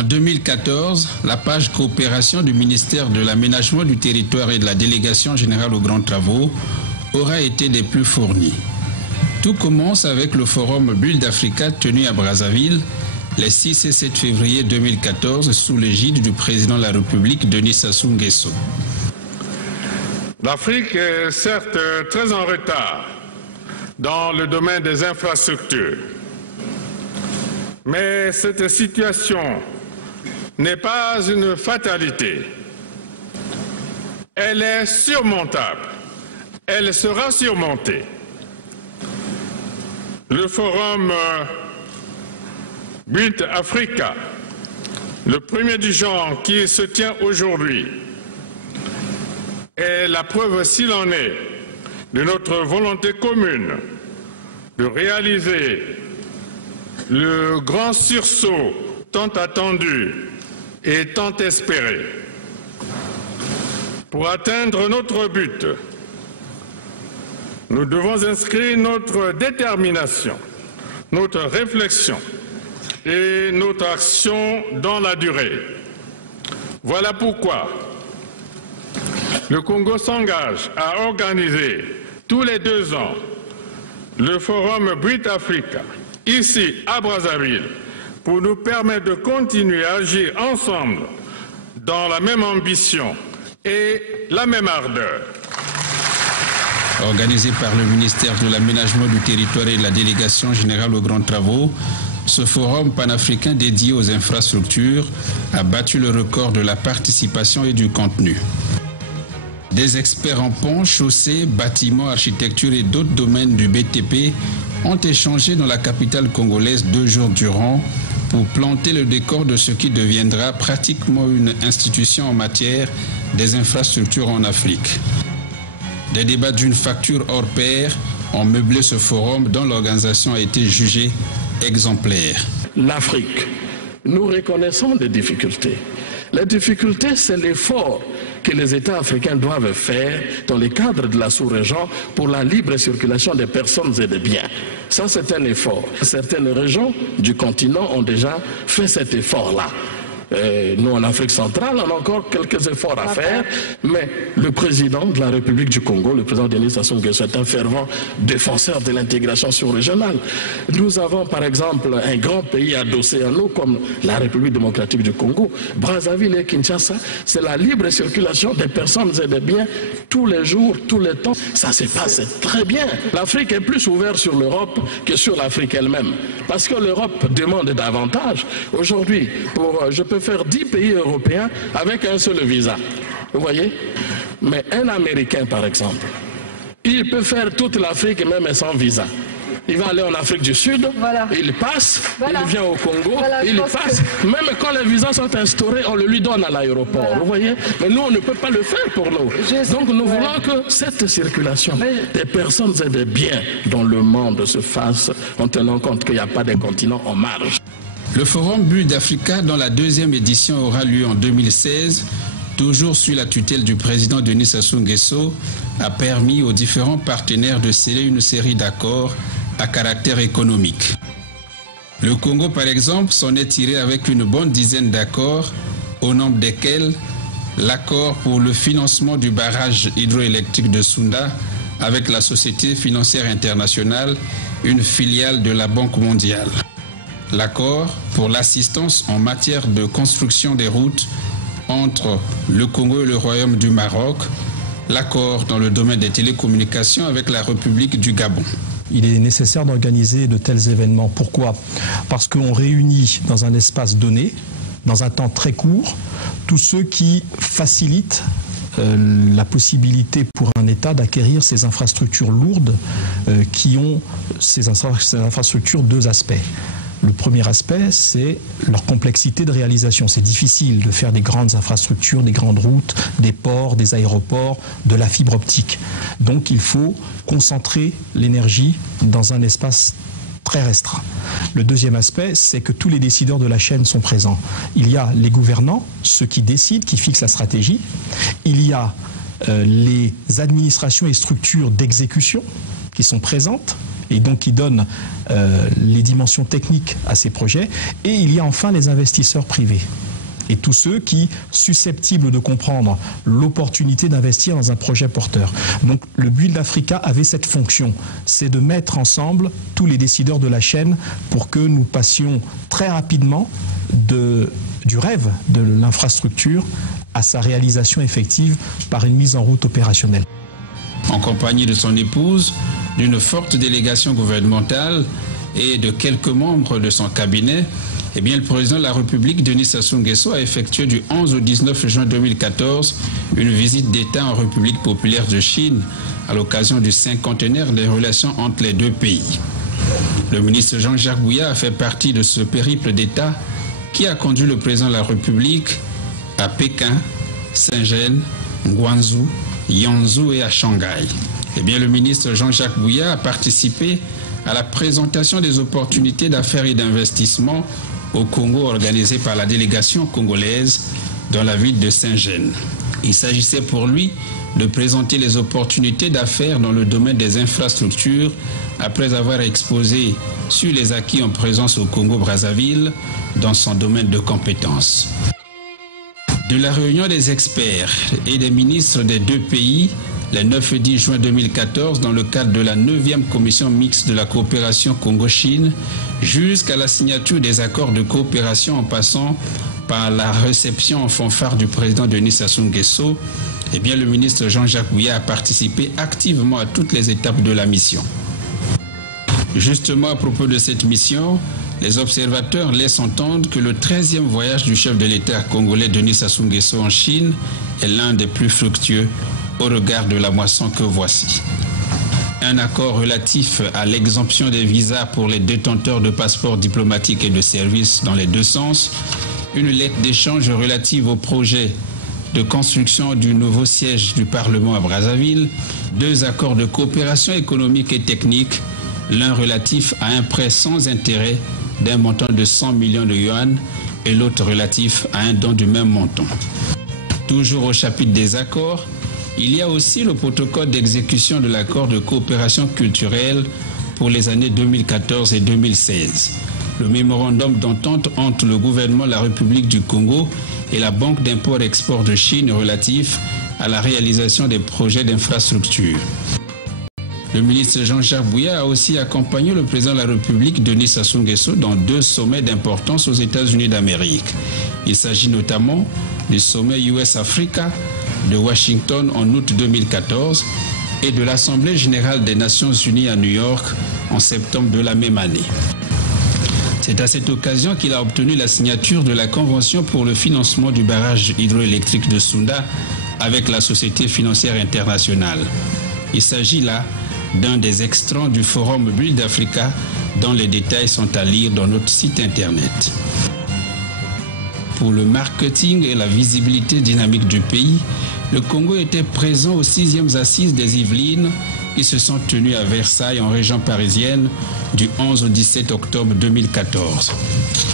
En 2014, la page coopération du ministère de l'Aménagement du Territoire et de la Délégation générale aux grands travaux aura été des plus fournies. Tout commence avec le forum Build Africa tenu à Brazzaville les 6 et 7 février 2014 sous l'égide du président de la République, Denis Sassou Nguesso. L'Afrique est certes très en retard dans le domaine des infrastructures. Mais cette situation n'est pas une fatalité. Elle est surmontable. Elle sera surmontée. Le forum Build Africa, le premier du genre qui se tient aujourd'hui, est la preuve s'il en est de notre volonté commune de réaliser le grand sursaut tant attendu et tant espéré. Pour atteindre notre but, nous devons inscrire notre détermination, notre réflexion et notre action dans la durée. Voilà pourquoi le Congo s'engage à organiser tous les 2 ans le forum Build Africa, ici à Brazzaville, pour nous permettre de continuer à agir ensemble dans la même ambition et la même ardeur. Organisé par le ministère de l'Aménagement du Territoire et de la Délégation générale aux grands travaux, ce forum panafricain dédié aux infrastructures a battu le record de la participation et du contenu. Des experts en ponts, chaussées, bâtiments, architecture et d'autres domaines du BTP ont échangé dans la capitale congolaise 2 jours durant pour planter le décor de ce qui deviendra pratiquement une institution en matière des infrastructures en Afrique. Des débats d'une facture hors pair ont meublé ce forum dont l'organisation a été jugée exemplaire. L'Afrique, nous reconnaissons des difficultés. Les difficultés, c'est l'effort que les États africains doivent faire dans le cadre de la sous-région pour la libre circulation des personnes et des biens. Ça, c'est un effort. Certaines régions du continent ont déjà fait cet effort-là. Nous, en Afrique centrale, on a encore quelques efforts à faire, mais le président de la République du Congo, le président Denis Sassou Nguesso, est un fervent défenseur de l'intégration sous-régionale. Nous avons, par exemple, un grand pays adossé à nous, comme la République démocratique du Congo. Brazzaville et Kinshasa, c'est la libre circulation des personnes et des biens tous les jours, tous les temps. Ça se passe très bien. L'Afrique est plus ouverte sur l'Europe que sur l'Afrique elle-même, parce que l'Europe demande davantage. Aujourd'hui, je peux faire 10 pays européens avec un seul visa. Vous voyez? Mais un Américain, par exemple, il peut faire toute l'Afrique même sans visa. Il va aller en Afrique du Sud, il passe, il vient au Congo, il passe. Même quand les visas sont instaurés, on le lui donne à l'aéroport. Vous voyez? Mais nous, on ne peut pas le faire pour nous. Donc nous voulons que cette circulation des personnes et des biens dans le monde se fasse en tenant compte qu'il n'y a pas de continent en marge. Le forum Build Africa, dont la 2e édition aura lieu en 2016, toujours sous la tutelle du président Denis Sassou Nguesso, a permis aux différents partenaires de sceller une série d'accords à caractère économique. Le Congo, par exemple, s'en est tiré avec une bonne dizaine d'accords, au nombre desquels l'accord pour le financement du barrage hydroélectrique de Sounda avec la Société financière internationale, une filiale de la Banque mondiale. L'accord pour l'assistance en matière de construction des routes entre le Congo et le Royaume du Maroc, l'accord dans le domaine des télécommunications avec la République du Gabon. Il est nécessaire d'organiser de tels événements. Pourquoi? Parce qu'on réunit dans un espace donné, dans un temps très court, tous ceux qui facilitent la possibilité pour un État d'acquérir ces infrastructures lourdes qui ont ces infrastructures 2 aspects. Le premier aspect, c'est leur complexité de réalisation. C'est difficile de faire des grandes infrastructures, des grandes routes, des ports, des aéroports, de la fibre optique. Donc il faut concentrer l'énergie dans un espace très restreint. Le deuxième aspect, c'est que tous les décideurs de la chaîne sont présents. Il y a les gouvernants, ceux qui décident, qui fixent la stratégie. Il y a les administrations et structures d'exécution qui sont présentes. et donc qui donne les dimensions techniques à ces projets. Et il y a enfin les investisseurs privés. Et tous ceux qui, susceptibles de comprendre l'opportunité d'investir dans un projet porteur. Donc le Build Africa avait cette fonction, c'est de mettre ensemble tous les décideurs de la chaîne pour que nous passions très rapidement du rêve de l'infrastructure à sa réalisation effective par une mise en route opérationnelle. En compagnie de son épouse, d'une forte délégation gouvernementale et de quelques membres de son cabinet, le président de la République, Denis Sassou Nguesso, a effectué du 11 au 19 juin 2014 une visite d'État en République populaire de Chine à l'occasion du cinquantenaire des relations entre les deux pays. Le ministre Jean-Jacques Bouya a fait partie de ce périple d'État qui a conduit le président de la République à Pékin, Shenzhen, Guangzhou, Yangzhou et à Shanghai. Le ministre Jean-Jacques Bouya a participé à la présentation des opportunités d'affaires et d'investissement au Congo organisée par la délégation congolaise dans la ville de Shenzhen. Il s'agissait pour lui de présenter les opportunités d'affaires dans le domaine des infrastructures après avoir exposé sur les acquis en présence au Congo-Brazzaville dans son domaine de compétences. De la réunion des experts et des ministres des deux pays, le 9 et 10 juin 2014, dans le cadre de la 9e commission mixte de la coopération Congo-Chine, jusqu'à la signature des accords de coopération en passant par la réception en fanfare du président Denis Sassou Nguesso, le ministre Jean-Jacques Bouya a participé activement à toutes les étapes de la mission. Justement, à propos de cette mission, les observateurs laissent entendre que le 13e voyage du chef de l'État congolais Denis Sassou Nguesso en Chine est l'un des plus fructueux au regard de la moisson que voici. Un accord relatif à l'exemption des visas pour les détenteurs de passeports diplomatiques et de services dans les deux sens, une lettre d'échange relative au projet de construction du nouveau siège du Parlement à Brazzaville, 2 accords de coopération économique et technique, l'un relatif à un prêt sans intérêt d'un montant de 100 millions de yuan et l'autre relatif à un don du même montant. Toujours au chapitre des accords, il y a aussi le protocole d'exécution de l'accord de coopération culturelle pour les années 2014 et 2016. Le mémorandum d'entente entre le gouvernement de la République du Congo et la Banque d'import-export de Chine relatif à la réalisation des projets d'infrastructure. Le ministre Jean-Jacques Bouya a aussi accompagné le président de la République, Denis Sassou Nguesso, dans 2 sommets d'importance aux États-Unis d'Amérique. Il s'agit notamment du sommet US-Africa de Washington en août 2014 et de l'Assemblée générale des Nations unies à New York en septembre de la même année. C'est à cette occasion qu'il a obtenu la signature de la Convention pour le financement du barrage hydroélectrique de Sounda avec la Société financière internationale. Il s'agit là d'un des extraits du forum Build Africa dont les détails sont à lire dans notre site internet. Pour le marketing et la visibilité dynamique du pays, le Congo était présent aux 6e assises des Yvelines qui se sont tenues à Versailles en région parisienne du 11 au 17 octobre 2014.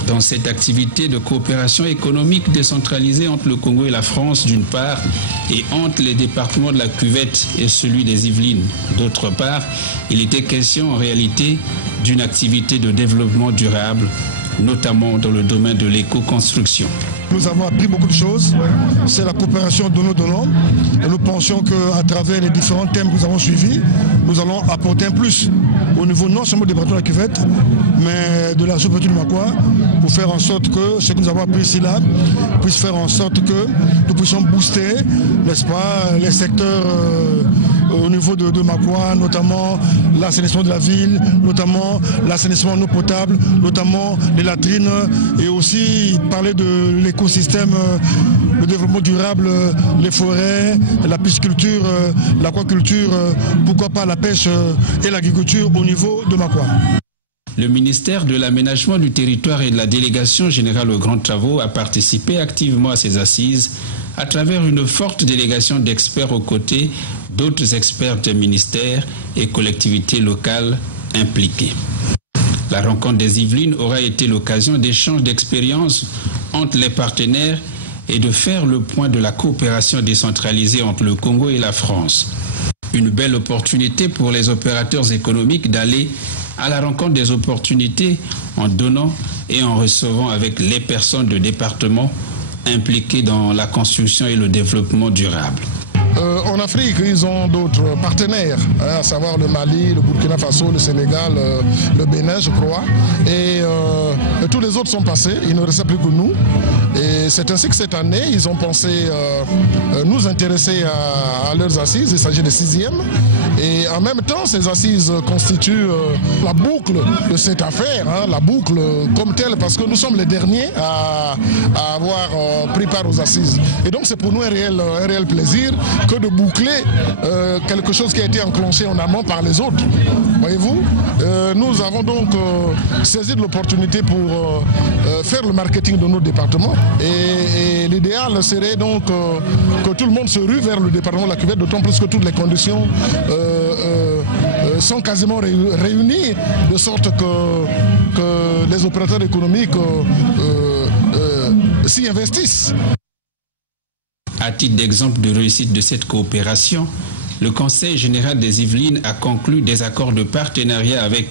Dans cette activité de coopération économique décentralisée entre le Congo et la France d'une part et entre les départements de la Cuvette et celui des Yvelines d'autre part, il était question en réalité d'une activité de développement durable, notamment dans le domaine de l'éco-construction. Nous avons appris beaucoup de choses, c'est la coopération donnant-donnant et nous pensions qu'à travers les différents thèmes que nous avons suivis, nous allons apporter un plus au niveau non seulement du département de la Cuvette, mais de la sous-préfecture du Makwa, pour faire en sorte que ce que nous avons appris ici là puisse faire en sorte que nous puissions booster, n'est-ce pas, les secteurs au niveau de Makwa, notamment l'assainissement de la ville, notamment l'assainissement en eau potable, notamment les latrines et aussi parler de l'écosystème, le développement durable, les forêts, la pisciculture, l'aquaculture, pourquoi pas la pêche et l'agriculture au niveau de Makwa. Le ministère de l'Aménagement du Territoire et de la Délégation générale aux grands travaux a participé activement à ces assises à travers une forte délégation d'experts aux côtés d'autres experts des ministères et collectivités locales impliquées. La rencontre des Yvelines aura été l'occasion d'échanges d'expériences entre les partenaires et de faire le point de la coopération décentralisée entre le Congo et la France. Une belle opportunité pour les opérateurs économiques d'aller à la rencontre des opportunités en donnant et en recevant avec les personnes de département impliquées dans la construction et le développement durable. En Afrique, ils ont d'autres partenaires, à savoir le Mali, le Burkina Faso, le Sénégal, le Bénin, je crois. Et tous les autres sont passés, il ne restait plus que nous. Et c'est ainsi que cette année, ils ont pensé nous intéresser à leurs assises. Il s'agit des 6e. Et en même temps, ces assises constituent la boucle de cette affaire, la boucle comme telle, parce que nous sommes les derniers à avoir pris part aux assises. Et donc c'est pour nous un réel plaisir que de boucler quelque chose qui a été enclenché en amont par les autres. Voyez-vous, nous avons donc saisi de l'opportunité pour faire le marketing de notre département. Et l'idéal serait donc que tout le monde se rue vers le département de la Cuvette, d'autant plus que toutes les conditions sont quasiment réunies, de sorte que les opérateurs économiques s'y investissent. À titre d'exemple de réussite de cette coopération, le Conseil général des Yvelines a conclu des accords de partenariat avec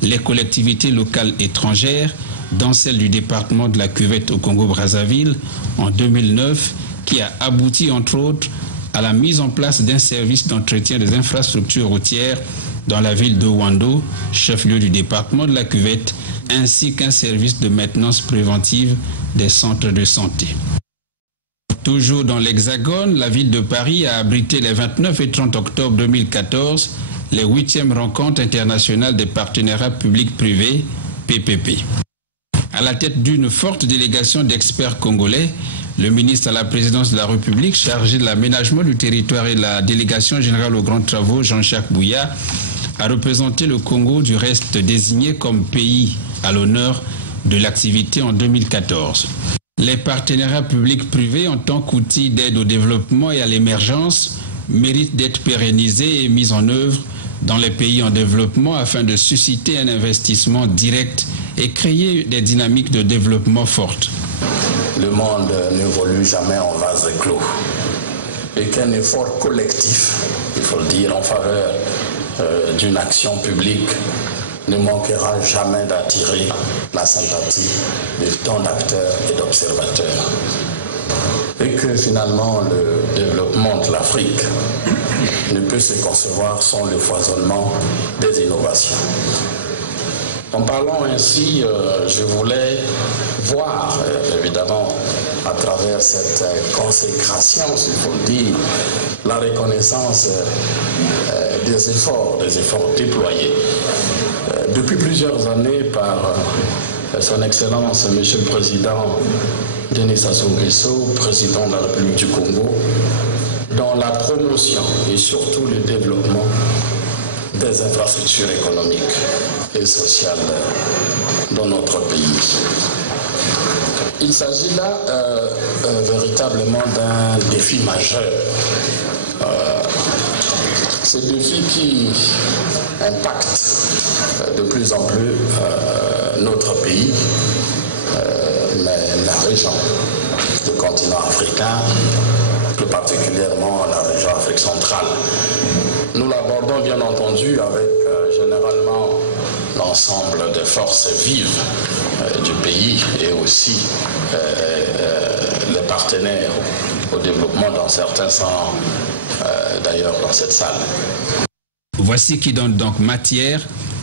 les collectivités locales étrangères, dont celle du département de la Cuvette au Congo-Brazzaville en 2009, qui a abouti entre autres à la mise en place d'un service d'entretien des infrastructures routières dans la ville de Wando, chef-lieu du département de la Cuvette, ainsi qu'un service de maintenance préventive des centres de santé. Toujours dans l'Hexagone, la ville de Paris a abrité les 29 et 30 octobre 2014 les 8e rencontres internationales des partenariats publics-privés, PPP. À la tête d'une forte délégation d'experts congolais, le ministre à la présidence de la République chargé de l'aménagement du territoire et de la délégation générale aux grands travaux, Jean-Jacques Bouya, a représenté le Congo, du reste désigné comme pays à l'honneur de l'activité en 2014. Les partenariats publics-privés en tant qu'outil d'aide au développement et à l'émergence méritent d'être pérennisés et mis en œuvre dans les pays en développement afin de susciter un investissement direct et créer des dynamiques de développement fortes. Le monde n'évolue jamais en vase clos et qu'un effort collectif, il faut le dire, en faveur d'une action publique ne manquera jamais d'attirer la sympathie de tant d'acteurs et d'observateurs. Et que finalement le développement de l'Afrique ne peut se concevoir sans le foisonnement des innovations. En parlant ainsi, je voulais voir, évidemment, à travers cette consécration, s'il faut le dire, la reconnaissance des efforts déployés depuis plusieurs années par son Excellence, Monsieur le Président Denis Sassou Nguesso, Président de la République du Congo, dans la promotion et surtout le développement des infrastructures économiques et sociales dans notre pays. Il s'agit là véritablement d'un défi majeur. Ce défi qui impacte de plus en plus notre pays, mais la région du continent africain, plus particulièrement la région Afrique centrale. Nous l'abordons bien entendu avec généralement l'ensemble des forces vives du pays et aussi les partenaires au développement, dans certains sont d'ailleurs dans cette salle. Voici qui donne donc matière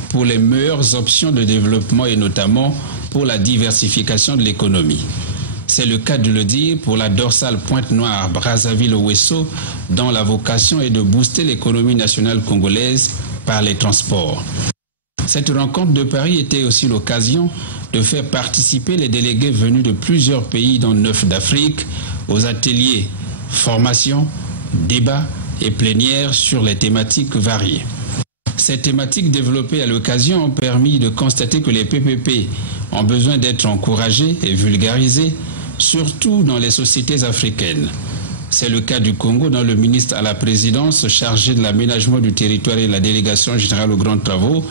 pour les meilleures options de développement et notamment pour la diversification de l'économie. C'est le cas de le dire pour la dorsale Pointe-Noire Brazzaville-Ouesso, dont la vocation est de booster l'économie nationale congolaise par les transports. Cette rencontre de Paris était aussi l'occasion de faire participer les délégués venus de plusieurs pays, dont 9 d'Afrique, aux ateliers formation, débats et plénières sur les thématiques variées. Ces thématiques développées à l'occasion ont permis de constater que les PPP ont besoin d'être encouragés et vulgarisés, surtout dans les sociétés africaines. C'est le cas du Congo, dont le ministre à la présidence chargé de l'aménagement du territoire et de la délégation générale aux grands travaux,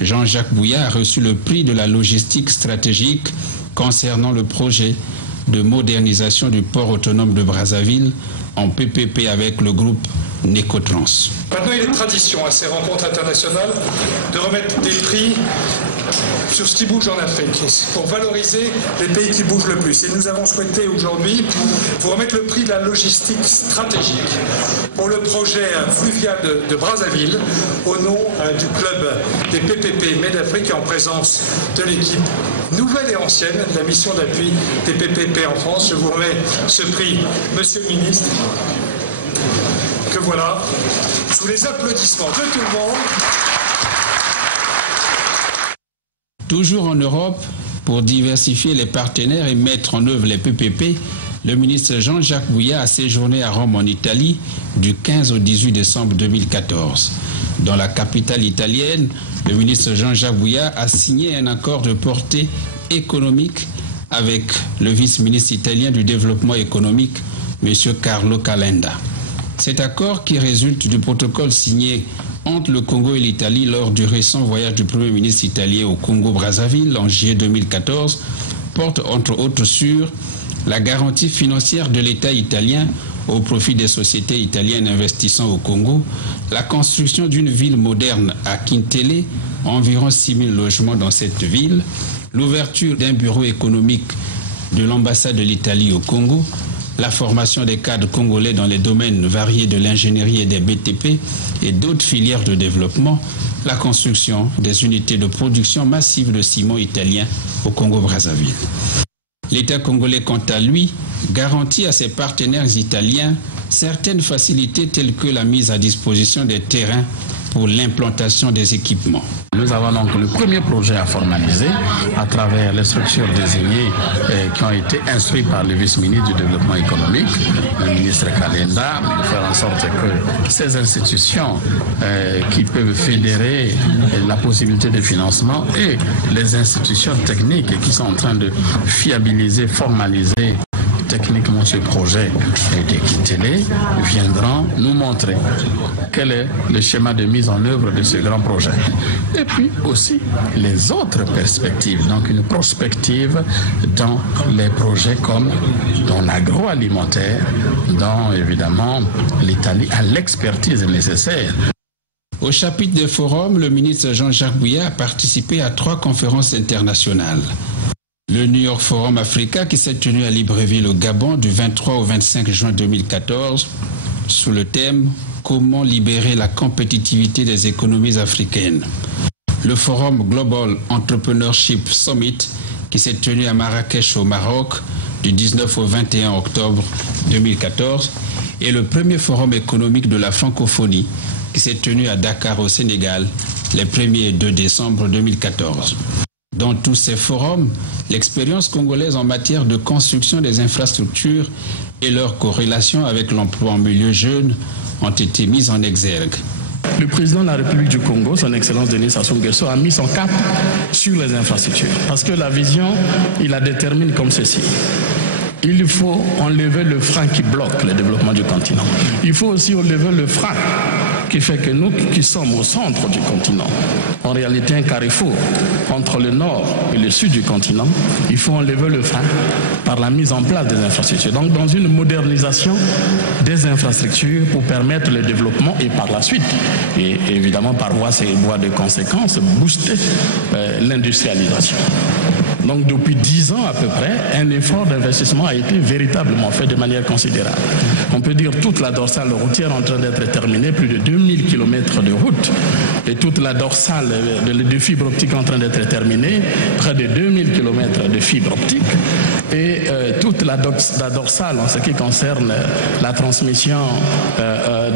Jean-Jacques Bouya, a reçu le prix de la logistique stratégique concernant le projet de modernisation du port autonome de Brazzaville en PPP avec le groupe Necotrans. Maintenant, il est tradition à ces rencontres internationales de remettre des prix sur ce qui bouge en Afrique, pour valoriser les pays qui bougent le plus. Et nous avons souhaité aujourd'hui vous remettre le prix de la logistique stratégique pour le projet fluvial de Brazzaville, au nom du club des PPP Med-Afrique et en présence de l'équipe nouvelle et ancienne de la mission d'appui des PPP en France. Je vous remets ce prix, Monsieur le Ministre, que voilà, sous les applaudissements de tout le monde. Toujours en Europe, pour diversifier les partenaires et mettre en œuvre les PPP, le ministre Jean-Jacques Bouya a séjourné à Rome en Italie du 15 au 18 décembre 2014. Dans la capitale italienne, le ministre Jean-Jacques Bouya a signé un accord de portée économique avec le vice-ministre italien du développement économique, M. Carlo Calenda. Cet accord, qui résulte du protocole signé entre le Congo et l'Italie lors du récent voyage du Premier ministre italien au Congo-Brazzaville en juillet 2014, porte entre autres sur la garantie financière de l'État italien au profit des sociétés italiennes investissant au Congo, la construction d'une ville moderne à Kintele, environ 6 000 logements dans cette ville, l'ouverture d'un bureau économique de l'ambassade de l'Italie au Congo, la formation des cadres congolais dans les domaines variés de l'ingénierie et des BTP et d'autres filières de développement, la construction des unités de production massive de ciment italien au Congo-Brazzaville. L'État congolais, quant à lui, garantit à ses partenaires italiens certaines facilités telles que la mise à disposition des terrains pour l'implantation des équipements. Nous avons donc le premier projet à formaliser à travers les structures désignées qui ont été instruites par le vice-ministre du développement économique, le ministre Calenda, de faire en sorte que ces institutions qui peuvent fédérer la possibilité de financement et les institutions techniques qui sont en train de fiabiliser, formaliser techniquement ce projet de Kintele viendront nous montrer quel est le schéma de mise en œuvre de ce grand projet. Et puis aussi les autres perspectives, donc une prospective dans les projets comme dans l'agroalimentaire, dont évidemment l'Italie a l'expertise nécessaire. Au chapitre des forums, le ministre Jean-Jacques Bouya a participé à 3 conférences internationales. Le New York Forum Africa qui s'est tenu à Libreville au Gabon du 23 au 25 juin 2014 sous le thème « Comment libérer la compétitivité des économies africaines ». Le Forum Global Entrepreneurship Summit qui s'est tenu à Marrakech au Maroc du 19 au 21 octobre 2014 et le premier Forum économique de la francophonie qui s'est tenu à Dakar au Sénégal les 1er et 2 décembre 2014. Dans tous ces forums, l'expérience congolaise en matière de construction des infrastructures et leur corrélation avec l'emploi en milieu jeune ont été mises en exergue. Le président de la République du Congo, son Excellence Denis Sassou Nguesso, a mis son cap sur les infrastructures. Parce que la vision, il la détermine comme ceci. Il faut enlever le frein qui bloque le développement du continent. Il faut aussi enlever le frein qui fait que nous qui sommes au centre du continent, en réalité un carrefour entre le nord et le sud du continent, il faut enlever le frein par la mise en place des infrastructures. Donc dans une modernisation des infrastructures pour permettre le développement et par la suite, et évidemment par voie de conséquences, booster l'industrialisation. Donc depuis 10 ans à peu près, un effort d'investissement a été véritablement fait de manière considérable. On peut dire toute la dorsale routière en train d'être terminée, plus de 2000 km de route, et toute la dorsale de fibre optique en train d'être terminée, près de 2000 km de fibre optique, et toute la dorsale en ce qui concerne la transmission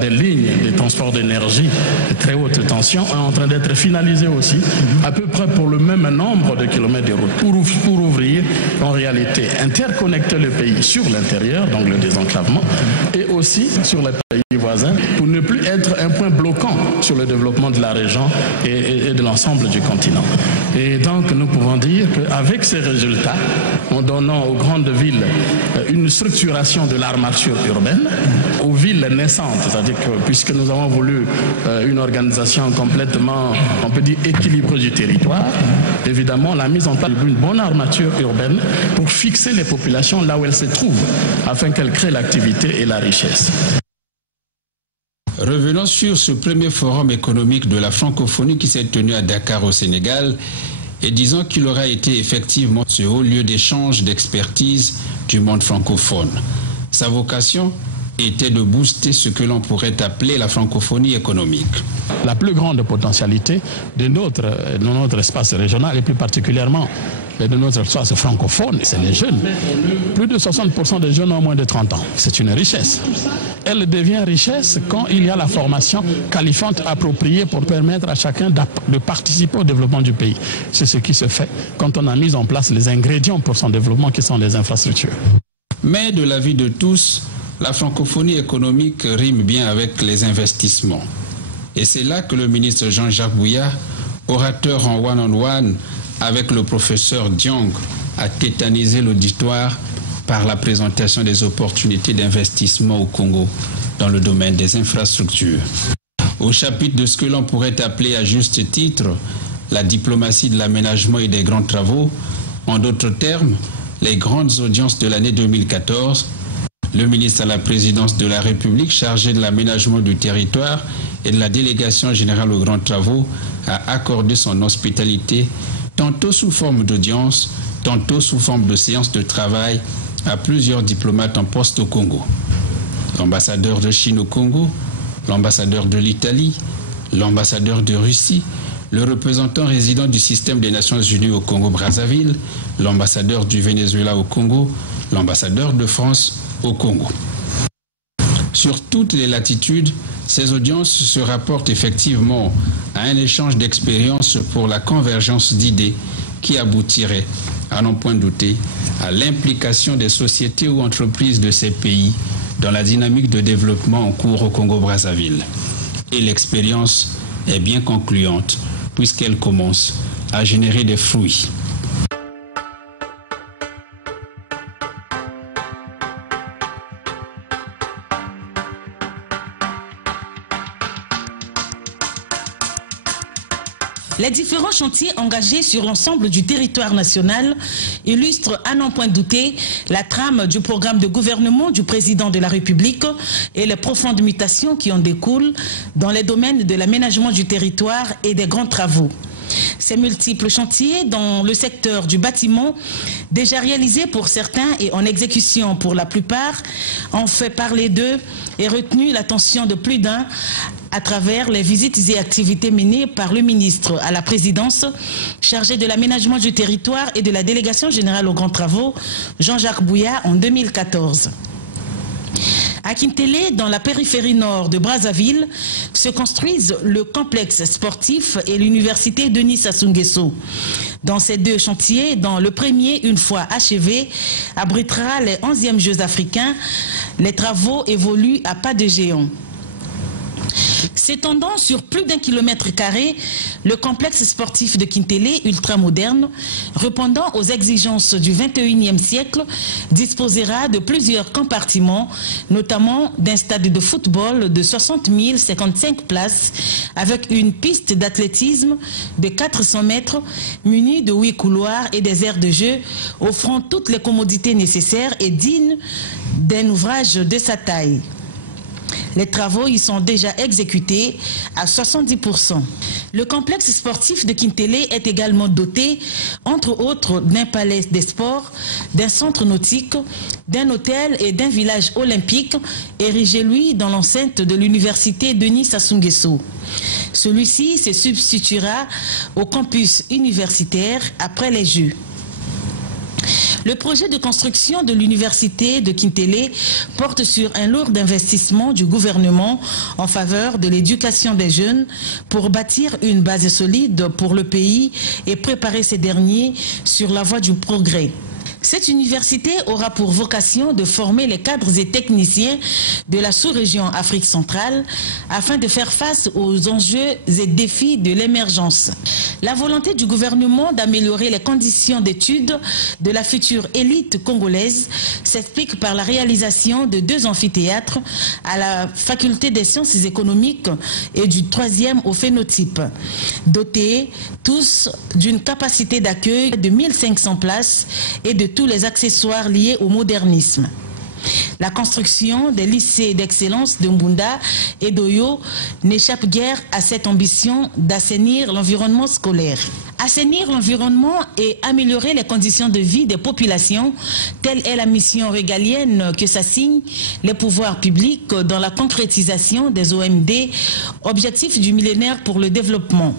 des lignes de transport d'énergie de très haute tension est en train d'être finalisée aussi, à peu près pour le même nombre de kilomètres de route, pour ouvrir en réalité, interconnecter le pays sur l'intérieur, donc le désenclavement, et aussi sur les pays voisins, pour ne plus être un point bloquant sur le développement de la région et de l'ensemble du continent. Et donc nous pouvons dire qu'avec ces résultats, en donnant aux grandes villes une structuration de l'armature urbaine, aux villes naissantes, c'est-à-dire que puisque nous avons voulu une organisation complètement, on peut dire, équilibrée du territoire, évidemment la mise en place d'une bonne armature urbaine pour fixer les populations là où elles se trouvent, afin qu'elles créent l'activité et la richesse. Revenons sur ce premier forum économique de la francophonie qui s'est tenu à Dakar au Sénégal et disons qu'il aura été effectivement ce haut lieu d'échange, d'expertise du monde francophone. Sa vocation était de booster ce que l'on pourrait appeler la francophonie économique. La plus grande potentialité de notre espace régional et plus particulièrement de notre espace francophone, c'est les jeunes. Plus de 60% des jeunes ont moins de 30 ans. C'est une richesse. Elle devient richesse quand il y a la formation qualifiante appropriée pour permettre à chacun de participer au développement du pays. C'est ce qui se fait quand on a mis en place les ingrédients pour son développement qui sont les infrastructures. Mais de l'avis de tous, la francophonie économique rime bien avec les investissements. Et c'est là que le ministre Jean-Jacques Bouya, orateur en one-on-one avec le professeur Diong, a tétanisé l'auditoire par la présentation des opportunités d'investissement au Congo dans le domaine des infrastructures. Au chapitre de ce que l'on pourrait appeler à juste titre la diplomatie de l'aménagement et des grands travaux, en d'autres termes, les grandes audiences de l'année 2014, le ministre à la présidence de la République chargé de l'aménagement du territoire et de la délégation générale aux grands travaux a accordé son hospitalité tantôt sous forme d'audience, tantôt sous forme de séance de travail à plusieurs diplomates en poste au Congo. L'ambassadeur de Chine au Congo, l'ambassadeur de l'Italie, l'ambassadeur de Russie, le représentant résident du système des Nations Unies au Congo-Brazzaville, l'ambassadeur du Venezuela au Congo, l'ambassadeur de France au Congo. Sur toutes les latitudes, ces audiences se rapportent effectivement à un échange d'expériences pour la convergence d'idées qui aboutirait, à n'en point douter, à l'implication des sociétés ou entreprises de ces pays dans la dynamique de développement en cours au Congo-Brazzaville. Et l'expérience est bien concluante puisqu'elle commence à générer des fruits. Les différents chantiers engagés sur l'ensemble du territoire national illustrent à n'en point douter la trame du programme de gouvernement du président de la République et les profondes mutations qui en découlent dans les domaines de l'aménagement du territoire et des grands travaux. Ces multiples chantiers dans le secteur du bâtiment, déjà réalisés pour certains et en exécution pour la plupart, ont fait parler d'eux et retenu l'attention de plus d'un à travers les visites et activités menées par le ministre à la présidence chargé de l'aménagement du territoire et de la délégation générale aux grands travaux, Jean-Jacques Bouya, en 2014. À Kintélé, dans la périphérie nord de Brazzaville, se construisent le complexe sportif et l'université Denis Sassou Nguesso. Dans ces deux chantiers, dont le premier, une fois achevé, abritera les 11e Jeux africains, les travaux évoluent à pas de géant. S'étendant sur plus d'1 km², le complexe sportif de Kintélé, ultramoderne, répondant aux exigences du 21e siècle, disposera de plusieurs compartiments, notamment d'un stade de football de 60 055 places, avec une piste d'athlétisme de 400 mètres, munie de 8 couloirs et des aires de jeu, offrant toutes les commodités nécessaires et dignes d'un ouvrage de sa taille. Les travaux y sont déjà exécutés à 70%. Le complexe sportif de Kintélé est également doté, entre autres, d'un palais des sports, d'un centre nautique, d'un hôtel et d'un village olympique, érigé, lui, dans l'enceinte de l'université Denis Sassou Nguesso. Celui-ci se substituera au campus universitaire après les Jeux. Le projet de construction de l'université de Kintélé porte sur un lourd investissement du gouvernement en faveur de l'éducation des jeunes pour bâtir une base solide pour le pays et préparer ces derniers sur la voie du progrès. Cette université aura pour vocation de former les cadres et techniciens de la sous-région Afrique centrale afin de faire face aux enjeux et défis de l'émergence. La volonté du gouvernement d'améliorer les conditions d'études de la future élite congolaise s'explique par la réalisation de 2 amphithéâtres à la faculté des sciences économiques et du 3e au phénotype, dotés tous d'une capacité d'accueil de 1500 places et de tous les accessoires liés au modernisme. La construction des lycées d'excellence de Mbunda et d'Oyo n'échappe guère à cette ambition d'assainir l'environnement scolaire. Assainir l'environnement et améliorer les conditions de vie des populations, telle est la mission régalienne que s'assignent les pouvoirs publics dans la concrétisation des OMD, objectifs du millénaire pour le développement.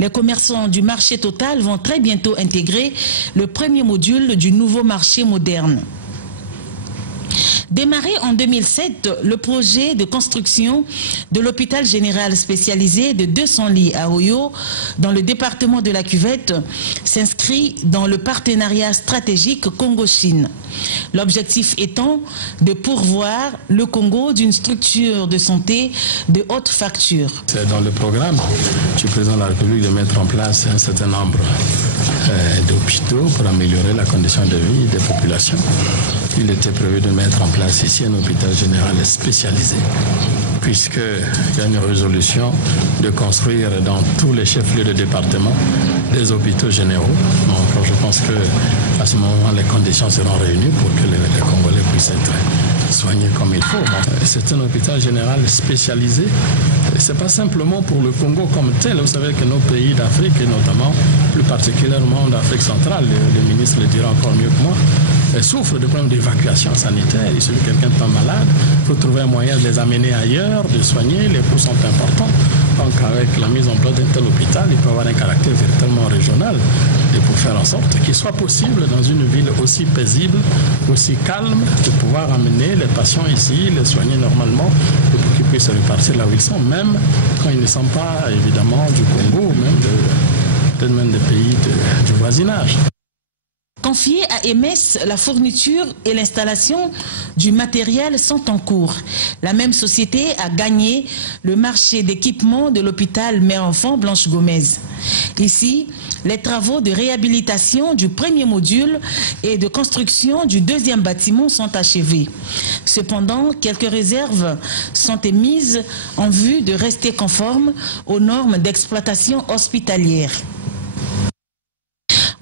Les commerçants du marché total vont très bientôt intégrer le premier module du nouveau marché moderne. Démarré en 2007, le projet de construction de l'hôpital général spécialisé de 200 lits à Oyo, dans le département de la Cuvette, s'inscrit dans le partenariat stratégique Congo-Chine. L'objectif étant de pourvoir le Congo d'une structure de santé de haute facture. C'est dans le programme du président de la République de mettre en place un certain nombre d'hôpitaux pour améliorer la condition de vie des populations. Il était prévu de mettre en place ici un hôpital général spécialisé, puisqu'il y a une résolution de construire dans tous les chefs-lieux de département des hôpitaux généraux. Donc je pense qu'à ce moment, les conditions seront réunies pour que les Congolais puissent être soignés comme il faut. C'est un hôpital général spécialisé. Ce n'est pas simplement pour le Congo comme tel. Vous savez que nos pays d'Afrique, et notamment plus particulièrement d'Afrique centrale, le ministre le dira encore mieux que moi, souffrent de problèmes d'évacuation sanitaire. Il suffit que quelqu'un tombe malade, il faut trouver un moyen de les amener ailleurs, de soigner. Les coûts sont importants. Donc avec la mise en place d'un tel hôpital, il peut avoir un caractère véritablement régional et pour faire en sorte qu'il soit possible dans une ville aussi paisible, aussi calme, de pouvoir amener les patients ici, les soigner normalement et pour qu'ils puissent repartir là où ils sont, même quand ils ne sont pas évidemment du Congo ou même des pays du voisinage. Confiés à EMES, la fourniture et l'installation du matériel sont en cours. La même société a gagné le marché d'équipement de l'hôpital Mère-Enfant Blanche Gomez. Ici, les travaux de réhabilitation du premier module et de construction du 2e bâtiment sont achevés. Cependant, quelques réserves sont émises en vue de rester conformes aux normes d'exploitation hospitalière.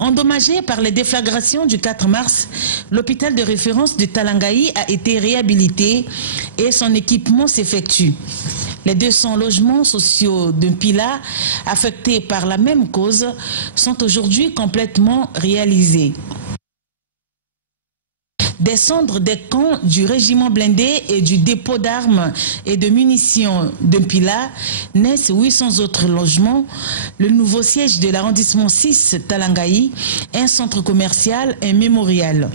Endommagé par les déflagrations du 4 mars, l'hôpital de référence de Talangaï a été réhabilité et son équipement s'effectue. Les 200 logements sociaux de Mpila, affectés par la même cause, sont aujourd'hui complètement réalisés. Des cendres des camps du régiment blindé et du dépôt d'armes et de munitions de Mpila naissent 800 autres logements, le nouveau siège de l'arrondissement 6 Talangaï, un centre commercial, un mémorial.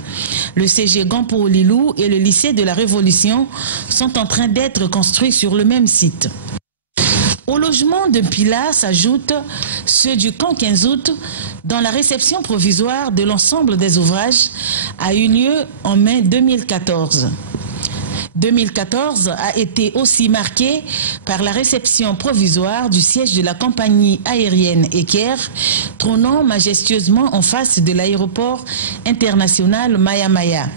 Le CG Gampo Lilou et le lycée de la Révolution sont en train d'être construits sur le même site. Au logement de Mpila s'ajoutent ceux du camp 15 août, dont la réception provisoire de l'ensemble des ouvrages a eu lieu en mai 2014. 2014 a été aussi marqué par la réception provisoire du siège de la compagnie aérienne Eker, trônant majestueusement en face de l'aéroport international Maya Maya.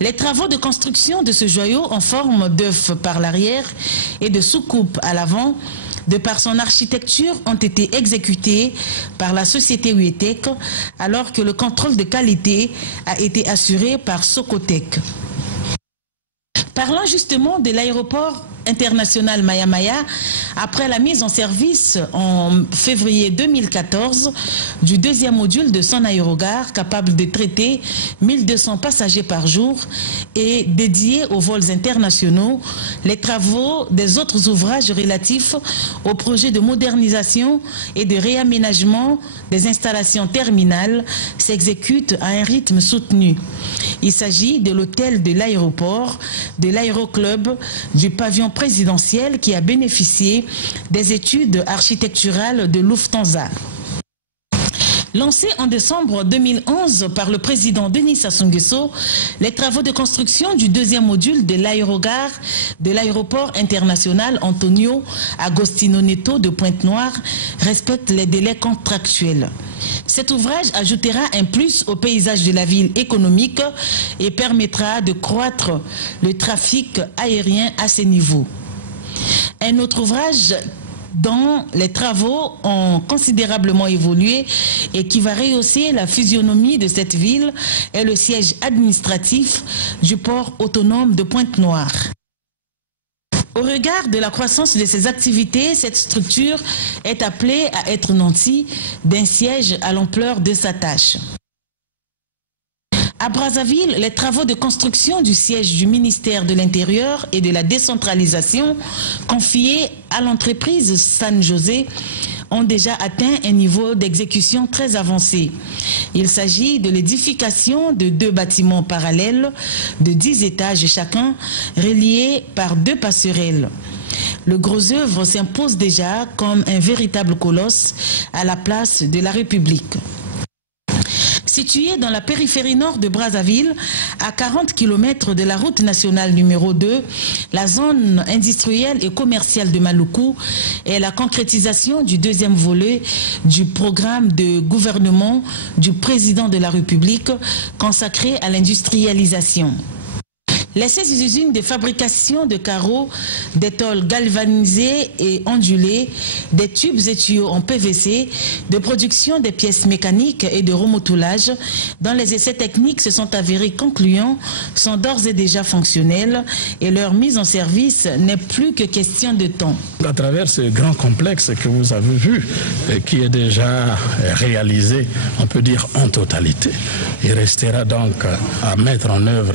Les travaux de construction de ce joyau en forme d'œuf par l'arrière et de soucoupe à l'avant, de par son architecture, ont été exécutés par la société Huetec, alors que le contrôle de qualité a été assuré par Socotec. Parlant justement de l'aéroport international Maya Maya, après la mise en service en février 2014 du 2e module de son aérogare capable de traiter 1200 passagers par jour et dédié aux vols internationaux, les travaux des autres ouvrages relatifs au projet de modernisation et de réaménagement des installations terminales s'exécutent à un rythme soutenu. Il s'agit de l'hôtel de l'aéroport, de l'aéroclub, du pavillon présidentiel qui a bénéficié des études architecturales de Lufthansa. Lancés en décembre 2011 par le président Denis Sassou Nguesso, les travaux de construction du deuxième module de l'aérogare de l'aéroport international Antonio Agostinho Neto de Pointe-Noire respectent les délais contractuels. Cet ouvrage ajoutera un plus au paysage de la ville économique et permettra de croître le trafic aérien à ces niveaux. Un autre ouvrage dont les travaux ont considérablement évolué et qui va rehausser la physionomie de cette ville est le siège administratif du port autonome de Pointe-Noire. Au regard de la croissance de ses activités, cette structure est appelée à être nantie d'un siège à l'ampleur de sa tâche. À Brazzaville, les travaux de construction du siège du ministère de l'Intérieur et de la décentralisation confiés à l'entreprise San José ont déjà atteint un niveau d'exécution très avancé. Il s'agit de l'édification de 2 bâtiments parallèles de 10 étages chacun, reliés par 2 passerelles. Le gros œuvre s'impose déjà comme un véritable colosse à la place de la République. Située dans la périphérie nord de Brazzaville, à 40 km de la route nationale numéro 2, la zone industrielle et commerciale de Maluku est la concrétisation du deuxième volet du programme de gouvernement du président de la République consacré à l'industrialisation. Les 16 usines de fabrication de carreaux, des tôles galvanisées et ondulées, des tubes et tuyaux en PVC, de production des pièces mécaniques et de remotoulage, dont les essais techniques se sont avérés concluants, sont d'ores et déjà fonctionnels et leur mise en service n'est plus que question de temps. À travers ce grand complexe que vous avez vu, qui est déjà réalisé, on peut dire en totalité, il restera donc à mettre en œuvre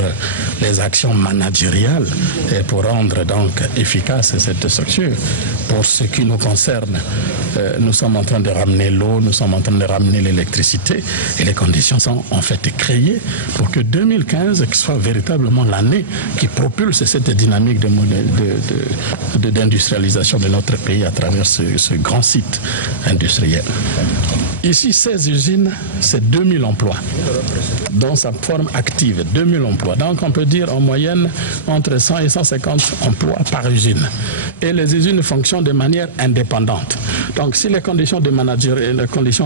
les actions managériale pour rendre donc efficace cette structure. Pour ce qui nous concerne, nous sommes en train de ramener l'eau, nous sommes en train de ramener l'électricité et les conditions sont en fait créées pour que 2015 soit véritablement l'année qui propulse cette dynamique d'industrialisation de notre pays à travers ce grand site industriel. Ici, 16 usines, c'est 2000 emplois dans sa forme active, 2000 emplois. Donc on peut dire en moyenne entre 100 et 150 emplois par usine. Et les usines fonctionnent de manière indépendante. Donc si les conditions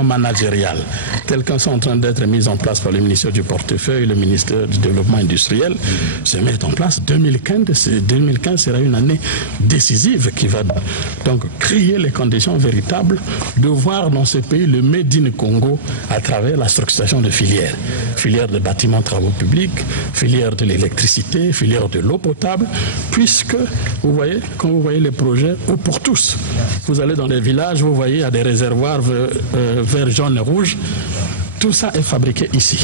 managériales telles qu'elles sont en train d'être mises en place par le ministère du Portefeuille et le ministère du Développement industriel se mettent en place, 2015 sera une année décisive qui va donc créer les conditions véritables de voir dans ce pays le Made in Congo à travers la structuration de filières. Filières de bâtiments, travaux publics, filières de l'électricité, filières de l'eau potable, puisque vous voyez, quand vous voyez les projets eau pour tous, vous allez dans les villages, vous voyez, il y a des réservoirs verts, jaunes et rouges, tout ça est fabriqué ici.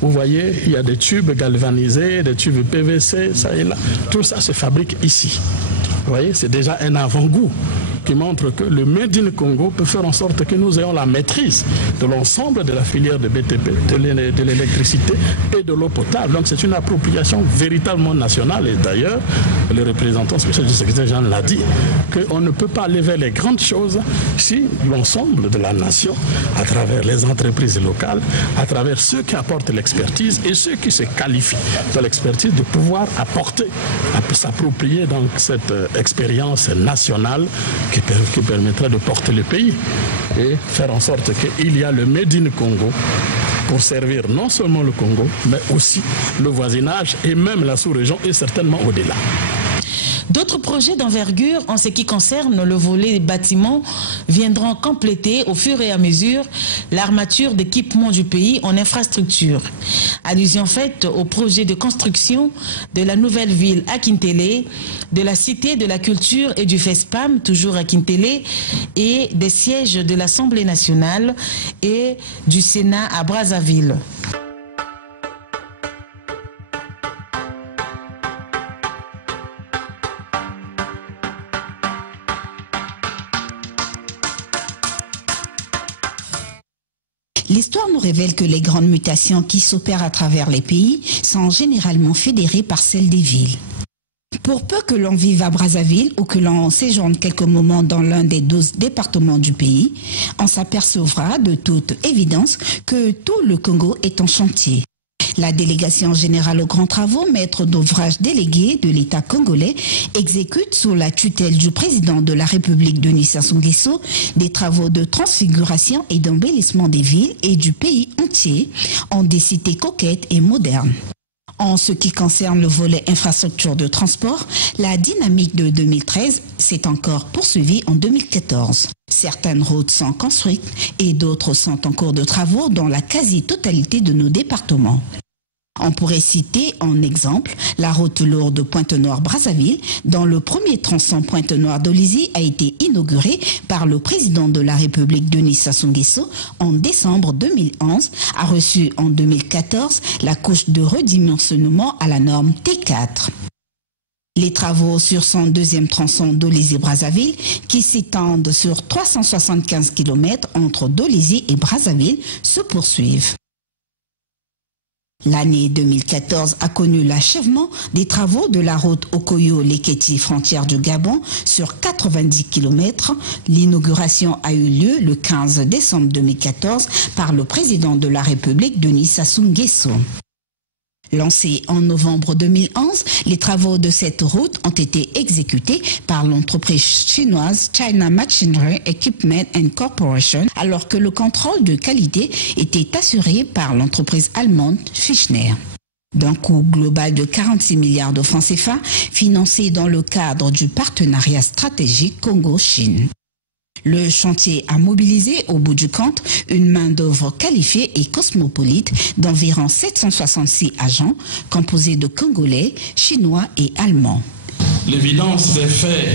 Vous voyez, il y a des tubes galvanisés, des tubes PVC, ça et là, tout ça se fabrique ici. Vous voyez, c'est déjà un avant-goût qui montre que le Made in Congo peut faire en sorte que nous ayons la maîtrise de l'ensemble de la filière de BTP, de l'électricité et de l'eau potable. Donc c'est une appropriation véritablement nationale. Et d'ailleurs, le représentant spécial du secrétaire général l'a dit, qu'on ne peut pas aller vers les grandes choses si l'ensemble de la nation, à travers les entreprises locales, à travers ceux qui apportent l'expertise et ceux qui se qualifient de l'expertise, de pouvoir apporter, à s'approprier donc cette expérience nationale qui permettra de porter le pays et faire en sorte qu'il y a le Made in Congo pour servir non seulement le Congo, mais aussi le voisinage et même la sous-région et certainement au-delà. D'autres projets d'envergure en ce qui concerne le volet bâtiment viendront compléter au fur et à mesure l'armature d'équipement du pays en infrastructure. Allusion faite au projet de construction de la nouvelle ville à Kintélé, de la Cité de la Culture et du FESPAM, toujours à Kintélé, et des sièges de l'Assemblée nationale et du Sénat à Brazzaville. L'histoire nous révèle que les grandes mutations qui s'opèrent à travers les pays sont généralement fédérées par celles des villes. Pour peu que l'on vive à Brazzaville ou que l'on séjourne quelques moments dans l'un des 12 départements du pays, on s'apercevra de toute évidence que tout le Congo est en chantier. La délégation générale aux grands travaux, maître d'ouvrage délégué de l'État congolais, exécute sous la tutelle du président de la République Denis Sassou Nguesso des travaux de transfiguration et d'embellissement des villes et du pays entier en des cités coquettes et modernes. En ce qui concerne le volet infrastructure de transport, la dynamique de 2013 s'est encore poursuivie en 2014. Certaines routes sont construites et d'autres sont en cours de travaux dans la quasi-totalité de nos départements. On pourrait citer en exemple la route lourde Pointe-Noire-Brazzaville, dont le premier tronçon Pointe-Noire-Dolisie a été inauguré par le président de la République Denis Sassou Nguesso en décembre 2011, a reçu en 2014 la couche de redimensionnement à la norme T4. Les travaux sur son deuxième tronçon Dolisie-Brazzaville, qui s'étendent sur 375 km entre Dolisie et Brazzaville, se poursuivent. L'année 2014 a connu l'achèvement des travaux de la route Okoyo-Leketi, frontière du Gabon, sur 90 km. L'inauguration a eu lieu le 15 décembre 2014 par le président de la République, Denis Sassou Nguesso. Lancés en novembre 2011, les travaux de cette route ont été exécutés par l'entreprise chinoise China Machinery Equipment and Corporation, alors que le contrôle de qualité était assuré par l'entreprise allemande Fischner. D'un coût global de 46 milliards de francs CFA, financé dans le cadre du partenariat stratégique Congo-Chine. Le chantier a mobilisé au bout du compte une main-d'œuvre qualifiée et cosmopolite d'environ 766 agents composés de Congolais, Chinois et Allemands. L'évidence des faits,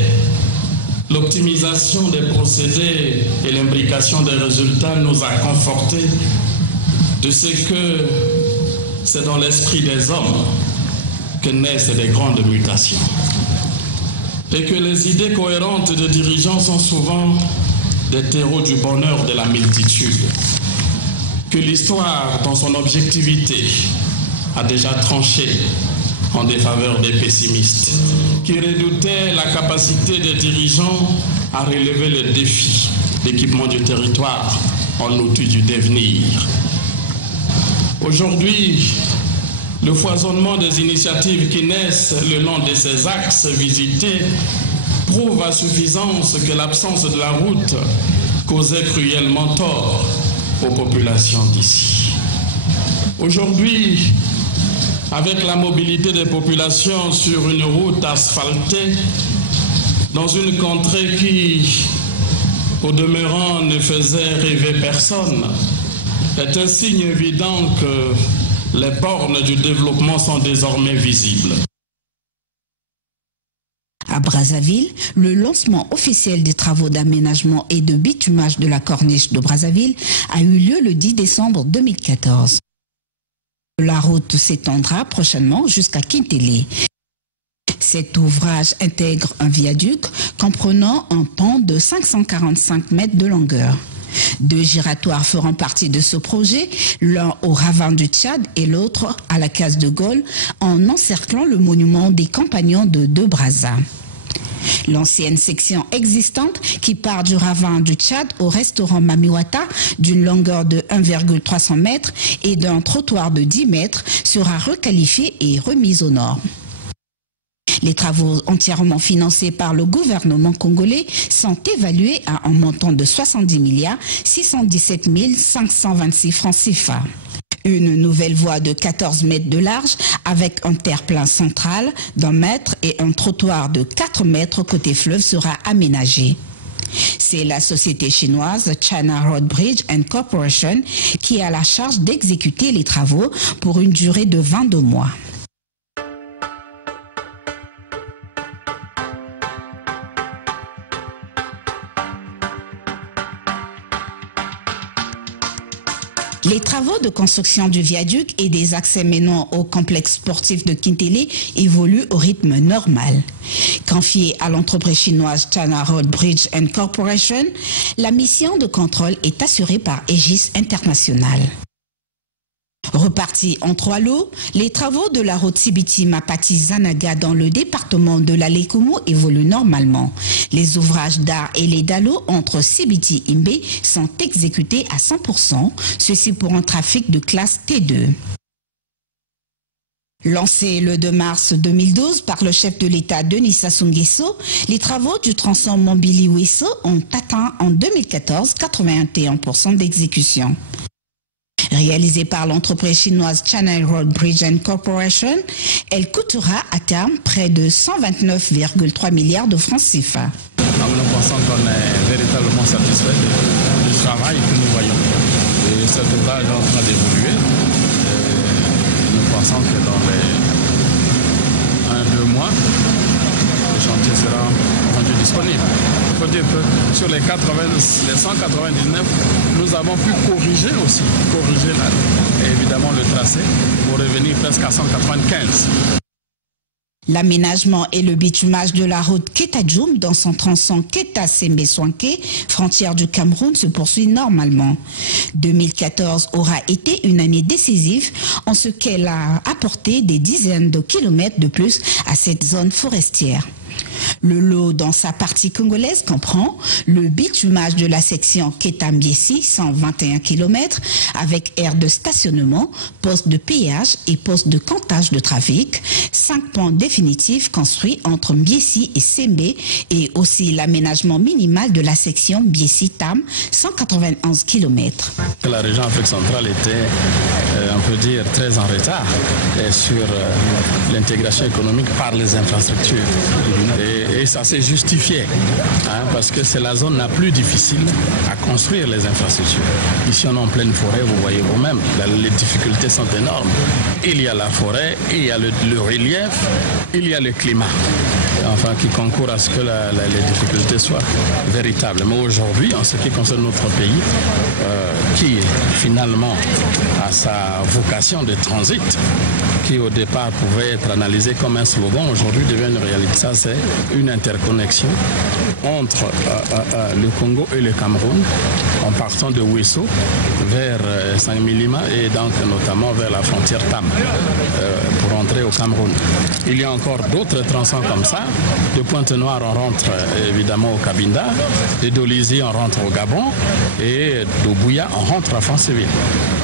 l'optimisation des procédés et l'imbrication des résultats nous a confortés de ce que c'est dans l'esprit des hommes que naissent les grandes mutations. Et que les idées cohérentes des dirigeants sont souvent des terreaux du bonheur de la multitude. Que l'histoire, dans son objectivité, a déjà tranché en défaveur des pessimistes, qui redoutaient la capacité des dirigeants à relever le défi d'équipement du territoire en outil du devenir. Aujourd'hui, le foisonnement des initiatives qui naissent le long de ces axes visités prouve à suffisance que l'absence de la route causait cruellement tort aux populations d'ici. Aujourd'hui, avec la mobilité des populations sur une route asphaltée, dans une contrée qui, au demeurant, ne faisait rêver personne, est un signe évident que les bornes du développement sont désormais visibles. À Brazzaville, le lancement officiel des travaux d'aménagement et de bitumage de la corniche de Brazzaville a eu lieu le 10 décembre 2014. La route s'étendra prochainement jusqu'à Kintélé. Cet ouvrage intègre un viaduc comprenant un pont de 545 mètres de longueur. 2 giratoires feront partie de ce projet, l'un au ravin du Tchad et l'autre à la case de Gaulle, en encerclant le monument des compagnons de Brazza. L'ancienne section existante qui part du ravin du Tchad au restaurant Mamiwata d'une longueur de 1,300 mètres et d'un trottoir de 10 mètres sera requalifiée et remise aux normes. Les travaux entièrement financés par le gouvernement congolais sont évalués à un montant de 70 milliards 617 526 francs CFA. Une nouvelle voie de 14 mètres de large avec un terre-plein central d'1 mètre et un trottoir de 4 mètres côté fleuve sera aménagée. C'est la société chinoise China Road Bridge and Corporation qui a la charge d'exécuter les travaux pour une durée de 22 mois. Les travaux de construction du viaduc et des accès menant au complexe sportif de Kintélé évoluent au rythme normal. Confiée à l'entreprise chinoise China Road Bridge and Corporation, la mission de contrôle est assurée par Aegis International. Repartis en 3 lots, les travaux de la route Sibiti-Mapati-Zanaga dans le département de la Lékoumou évoluent normalement. Les ouvrages d'art et les dallos entre Sibiti et Imbe sont exécutés à 100%, ceci pour un trafic de classe T2. Lancé le 2 mars 2012 par le chef de l'État Denis Sassou Nguesso, les travaux du tronçon Mombili-Wesso ont atteint en 2014 81% d'exécution. Réalisée par l'entreprise chinoise Channel Road Bridge & Corporation, elle coûtera à terme près de 129,3 milliards de francs CFA. Nous pensons qu'on est véritablement satisfait du travail que nous voyons. Et cet ouvrage est en train d'évoluer. Nous pensons que dans les 1-2 mois, le chantier sera rendu disponible. Il faut dire que sur les 199, nous avons pu corriger évidemment le tracé pour revenir presque à 195. L'aménagement et le bitumage de la route Keta-Djoum dans son tronçon Keta-Sembe-Soinké, frontière du Cameroun, se poursuit normalement. 2014 aura été une année décisive en ce qu'elle a apporté des dizaines de kilomètres de plus à cette zone forestière. Le lot dans sa partie congolaise comprend le bitumage de la section Keta-Mbiessi, 121 km, avec aire de stationnement, poste de péage et poste de comptage de trafic, 5 ponts définitifs construits entre Mbiessi et Sembe et aussi l'aménagement minimal de la section Mbiessi-Tam, 191 km. La région Afrique centrale était, on peut dire, très en retard sur l'intégration économique par les infrastructures. Et ça s'est justifié, parce que c'est la zone la plus difficile à construire les infrastructures. Ici, on est en pleine forêt, vous voyez vous-même, les difficultés sont énormes. Il y a la forêt, il y a le relief, il y a le climat, enfin, qui concourt à ce que les difficultés soient véritables. Mais aujourd'hui, en ce qui concerne notre pays, qui finalement a sa vocation de transit, qui au départ pouvait être analysé comme un slogan, aujourd'hui devient une réalité. Ça, c'est une interconnexion entre le Congo et le Cameroun, en partant de Wesso vers Saint-Milima et donc notamment vers la frontière Tam pour entrer au Cameroun. Il y a encore d'autres tronçons comme ça. De Pointe-Noire, on rentre évidemment au Cabinda, de Dolisie, on rentre au Gabon et d'Obuya, on rentre à Franceville.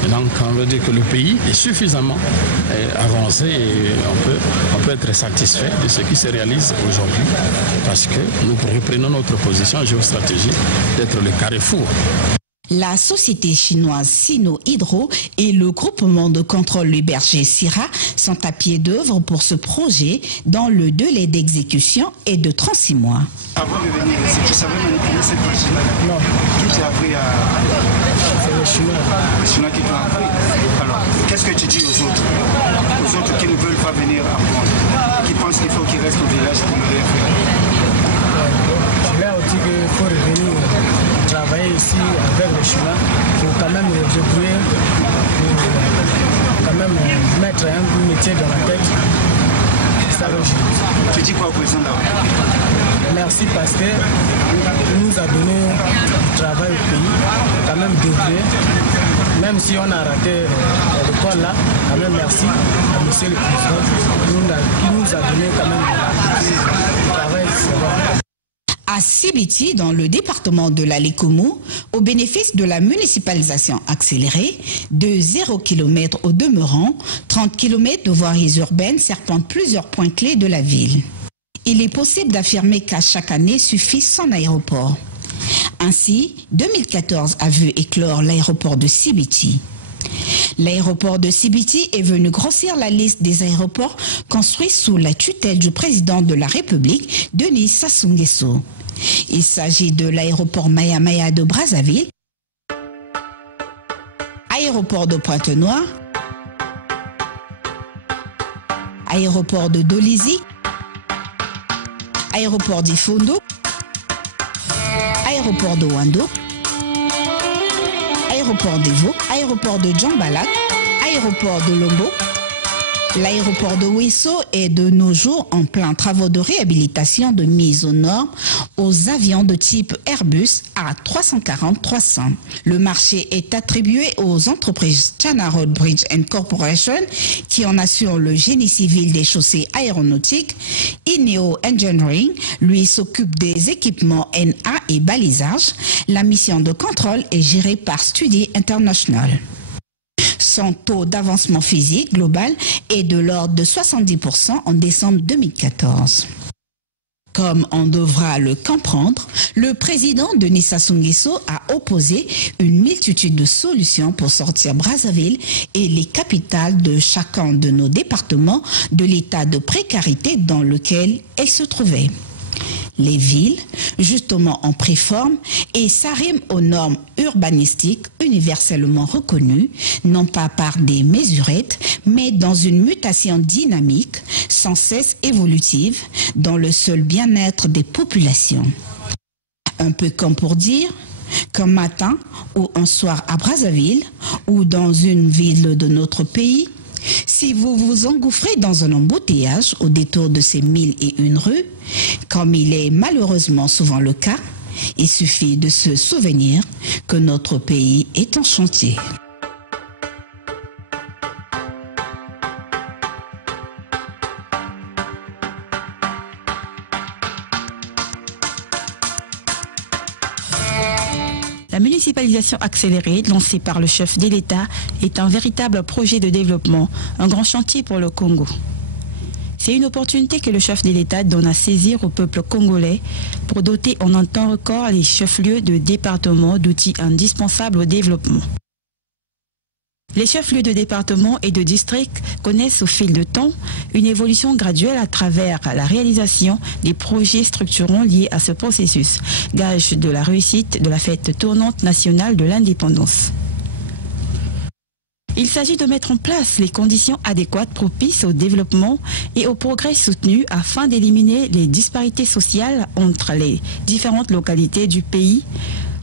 Et donc, on veut dire que le pays est suffisamment avancé et on peut être satisfait de ce qui se réalise aujourd'hui parce que nous reprenons notre position géostratégique d'être le carrefour. La société chinoise Sino Hydro et le groupement de contrôle du berger Sira sont à pied d'œuvre pour ce projet dans le délai d'exécution est de 36 mois. Avant de venir ici, tu savais manipuler cette machine? Non. Qui t'a appris à... C'est le Chinois. Le Chinois qui t'a appris. Alors, qu'est-ce que tu dis aux autres? Aux autres qui ne veulent pas venir apprendre, qui pensent qu'il faut qu'ils restent au village pour ne rien faire? Je leur dis qu'il faut revenir travailler ici avec les Chinois pour quand même les débrouiller, pour quand même mettre un métier dans la tête. Ça, tu dis quoi au président là? Merci parce que nous a donné du travail au pays, quand même débrouiller. Même si on a raté l'école là, quand même merci à monsieur le président qui nous a donné quand même du travail. À Sibiti, dans le département de la Lékoumou, au bénéfice de la municipalisation accélérée, de 0 km au demeurant, 30 km de voiries urbaines serpentent plusieurs points clés de la ville. Il est possible d'affirmer qu'à chaque année suffit son aéroport. Ainsi, 2014 a vu éclore l'aéroport de Sibiti. L'aéroport de Sibiti est venu grossir la liste des aéroports construits sous la tutelle du président de la République, Denis Sassou Nguesso. Il s'agit de l'aéroport Maya Maya de Brazzaville, aéroport de Pointe-Noire, aéroport de Dolisie, aéroport d'Ifondo, aéroport de Wando, aéroport d'Evo, aéroport de Djambalak, aéroport de Lombo, L'aéroport de Ouesso est de nos jours en plein travaux de réhabilitation de mise aux normes aux avions de type Airbus A340-300. Le marché est attribué aux entreprises China Road Bridge & Corporation qui en assurent le génie civil des chaussées aéronautiques. Ineo Engineering, lui, s'occupe des équipements NA et balisage. La mission de contrôle est gérée par Studi International. Son taux d'avancement physique global est de l'ordre de 70% en décembre 2014. Comme on devra le comprendre, le président Denis Sassou Nguesso a opposé une multitude de solutions pour sortir Brazzaville et les capitales de chacun de nos départements de l'état de précarité dans lequel elles se trouvaient. Les villes, justement en préforme, et s'arriment aux normes urbanistiques universellement reconnues, non pas par des mesurettes, mais dans une mutation dynamique, sans cesse évolutive, dans le seul bien-être des populations. Un peu comme pour dire qu'un matin ou un soir à Brazzaville, ou dans une ville de notre pays, si vous vous engouffrez dans un embouteillage au détour de ces 1001 rues, comme il est malheureusement souvent le cas, il suffit de se souvenir que notre pays est en chantier. La municipalisation accélérée, lancée par le chef de l'État, est un véritable projet de développement, un grand chantier pour le Congo. C'est une opportunité que le chef de l'État donne à saisir au peuple congolais pour doter en un temps record les chefs-lieux de département d'outils indispensables au développement. Les chefs-lieux de département et de district connaissent au fil de temps une évolution graduelle à travers la réalisation des projets structurants liés à ce processus, gage de la réussite de la fête tournante nationale de l'indépendance. Il s'agit de mettre en place les conditions adéquates propices au développement et au progrès soutenu afin d'éliminer les disparités sociales entre les différentes localités du pays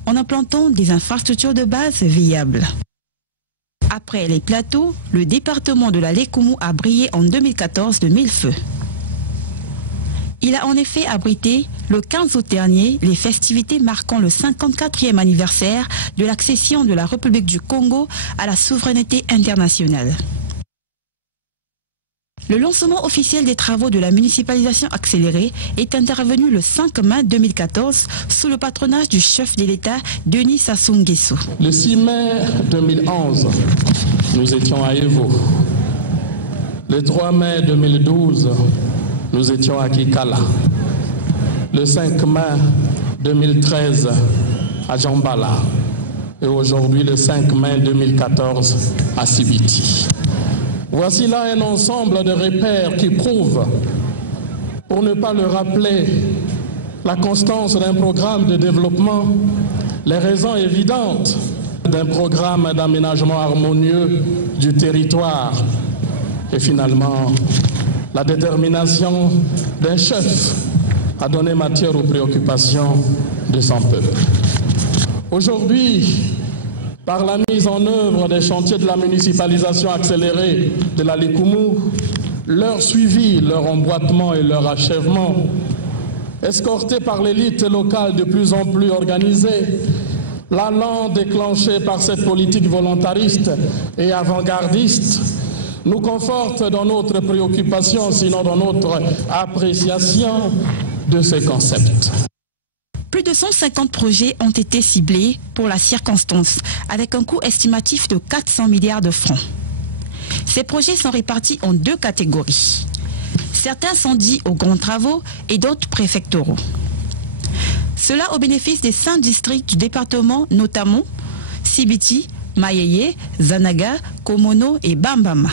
en implantant des infrastructures de base viables. Après les plateaux, le département de la Lékoumou a brillé en 2014 de 1000 feux. Il a en effet abrité le 15 août dernier les festivités marquant le 54e anniversaire de l'accession de la République du Congo à la souveraineté internationale. Le lancement officiel des travaux de la municipalisation accélérée est intervenu le 5 mai 2014 sous le patronage du chef de l'État Denis Sassou Nguesso. Le 6 mai 2011, nous étions à Evo. Le 3 mai 2012, nous étions à Kikala. Le 5 mai 2013, à Djambala. Et aujourd'hui, le 5 mai 2014, à Sibiti. Voici là un ensemble de repères qui prouvent, pour ne pas le rappeler, la constance d'un programme de développement, les raisons évidentes d'un programme d'aménagement harmonieux du territoire et finalement la détermination d'un chef à donner matière aux préoccupations de son peuple. Aujourd'hui, par la mise en œuvre des chantiers de la municipalisation accélérée de la Lékoumou, leur suivi, leur emboîtement et leur achèvement, escortés par l'élite locale de plus en plus organisée, l'allant déclenché par cette politique volontariste et avant-gardiste, nous conforte dans notre préoccupation, sinon dans notre appréciation de ces concepts. Plus de 150 projets ont été ciblés pour la circonstance, avec un coût estimatif de 400 milliards de francs. Ces projets sont répartis en deux catégories. Certains sont dits aux grands travaux et d'autres préfectoraux. Cela au bénéfice des 5 districts du département, notamment Sibiti, Mayeye, Zanaga, Komono et Bambama.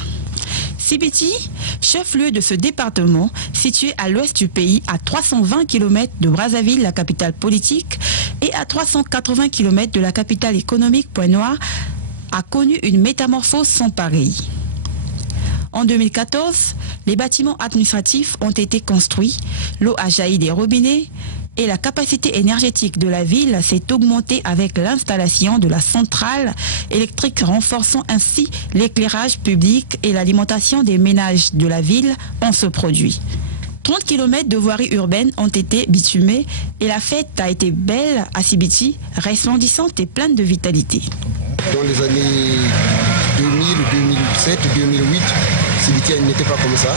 Sibiti, chef-lieu de ce département, situé à l'ouest du pays, à 320 km de Brazzaville, la capitale politique, et à 380 km de la capitale économique, Pointe-Noire, a connu une métamorphose sans pareille. En 2014, les bâtiments administratifs ont été construits, l'eau a jailli des robinets, et la capacité énergétique de la ville s'est augmentée avec l'installation de la centrale électrique, renforçant ainsi l'éclairage public et l'alimentation des ménages de la ville en ce produit. 30 km de voiries urbaines ont été bitumées et la fête a été belle à Sibiti, resplendissante et pleine de vitalité. Dans les années 2000, 2007, 2008, Sibiti n'était pas comme ça.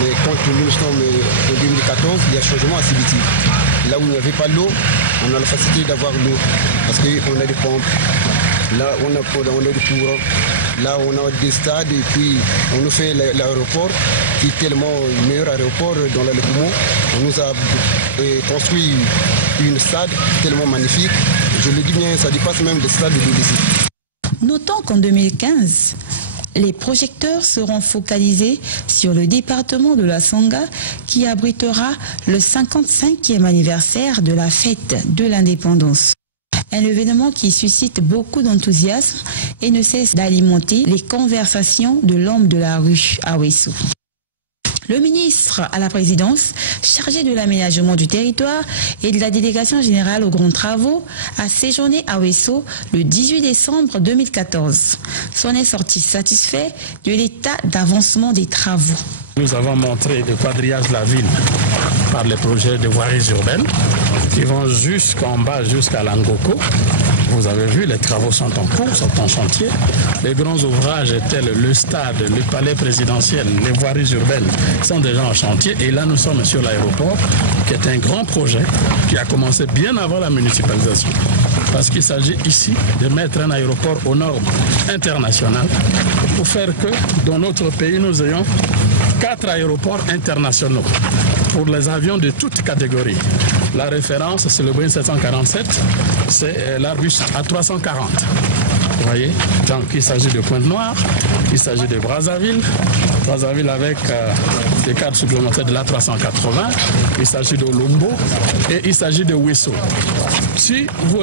Mais quand nous sommes en 2014, il y a changement à Sibiti. Là où il n'y avait pas l'eau, on a la facilité d'avoir l'eau parce qu'on a des pompes. Là, on a du courant. Là, on a des stades et puis on nous fait l'aéroport qui est tellement le meilleur aéroport dans le Poumon. On nous a construit une stade tellement magnifique. Je le dis bien, ça dépasse même le stade de l'Odyssée. Notons qu'en 2015, les projecteurs seront focalisés sur le département de la Sangha qui abritera le 55e anniversaire de la fête de l'indépendance. Un événement qui suscite beaucoup d'enthousiasme et ne cesse d'alimenter les conversations de l'homme de la rue à Ouesso. Le ministre à la présidence, chargé de l'aménagement du territoire et de la délégation générale aux grands travaux, a séjourné à Ouesso le 18 décembre 2014. S'en est sorti satisfait de l'état d'avancement des travaux. Nous avons montré le quadrillage de la ville par les projets de voiries urbaines qui vont jusqu'en bas, jusqu'à Langoko. Vous avez vu, les travaux sont en cours, sont en chantier. Les grands ouvrages tels le stade, le palais présidentiel, les voiries urbaines sont déjà en chantier. Et là, nous sommes sur l'aéroport, qui est un grand projet qui a commencé bien avant la municipalisation. Parce qu'il s'agit ici de mettre un aéroport aux normes internationales pour faire que dans notre pays, nous ayons 4 aéroports internationaux pour les avions de toutes catégories. La référence, c'est le Boeing 747, c'est l'Airbus A340. Vous voyez, donc il s'agit de Pointe-Noire, il s'agit de Brazzaville avec des cadres supplémentaires de l'A380, il s'agit de Olombo et il s'agit de Ouesso. Si vous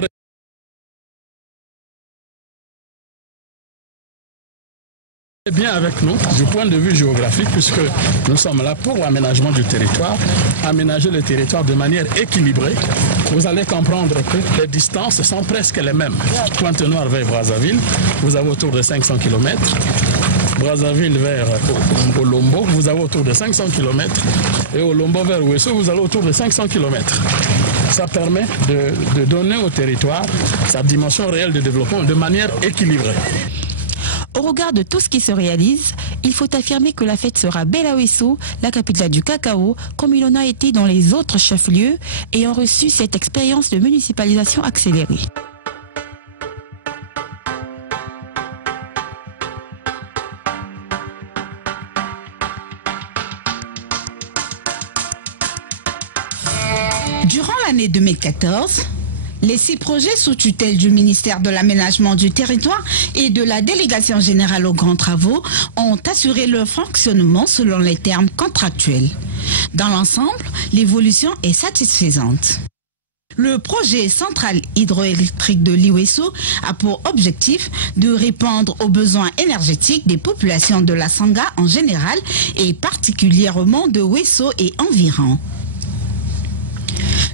bien avec nous du point de vue géographique, puisque nous sommes là pour l'aménagement du territoire, aménager le territoire de manière équilibrée. Vous allez comprendre que les distances sont presque les mêmes. Pointe-Noire vers Brazzaville, vous avez autour de 500 km. Brazzaville vers Olombo, vous avez autour de 500 km. Et Olombo vers Ouesso, vous avez autour de 500 km. Ça permet de donner au territoire sa dimension réelle de développement de manière équilibrée. Au regard de tout ce qui se réalise, il faut affirmer que la fête sera belle à Ouesso, la capitale du cacao, comme il en a été dans les autres chefs-lieux ayant reçu cette expérience de municipalisation accélérée. Durant l'année 2014, les 6 projets sous tutelle du ministère de l'Aménagement du Territoire et de la Délégation Générale aux Grands Travaux ont assuré leur fonctionnement selon les termes contractuels. Dans l'ensemble, l'évolution est satisfaisante. Le projet centrale hydroélectrique de l'Iwesso a pour objectif de répondre aux besoins énergétiques des populations de la Sangha en général et particulièrement de Ouesso et environs.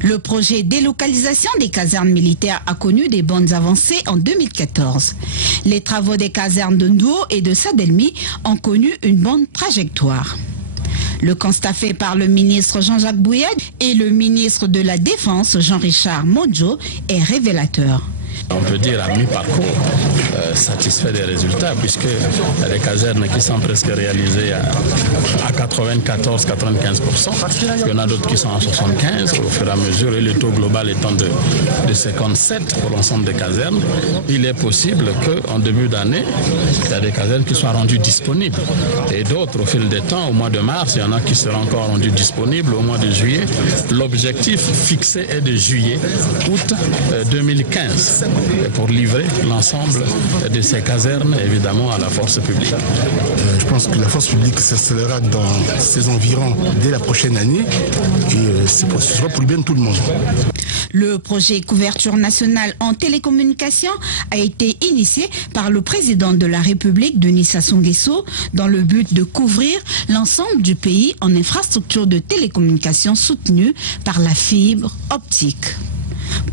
Le projet délocalisation des casernes militaires a connu des bonnes avancées en 2014. Les travaux des casernes de Ndouo et de Sadelmi ont connu une bonne trajectoire. Le constat fait par le ministre Jean-Jacques Bouyad et le ministre de la Défense Jean-Richard Modjo est révélateur. On peut dire à mi-parcours satisfait des résultats, puisque il y a des casernes qui sont presque réalisées à 94-95%. Il y en a d'autres qui sont à 75% au fur et à mesure, et le taux global étant de 57% pour l'ensemble des casernes. Il est possible qu'en début d'année, il y a des casernes qui soient rendues disponibles. Et d'autres, au fil des temps, au mois de mars, il y en a qui seront encore rendues disponibles au mois de juillet. L'objectif fixé est de juillet-août 2015. pour livrer l'ensemble de ces casernes, évidemment, à la force publique. Je pense que la force publique s'installera dans ses environs dès la prochaine année et ce sera pour le bien de tout le monde. Le projet couverture nationale en télécommunications a été initié par le président de la République, Denis Sassou Nguesso, dans le but de couvrir l'ensemble du pays en infrastructures de télécommunications soutenues par la fibre optique.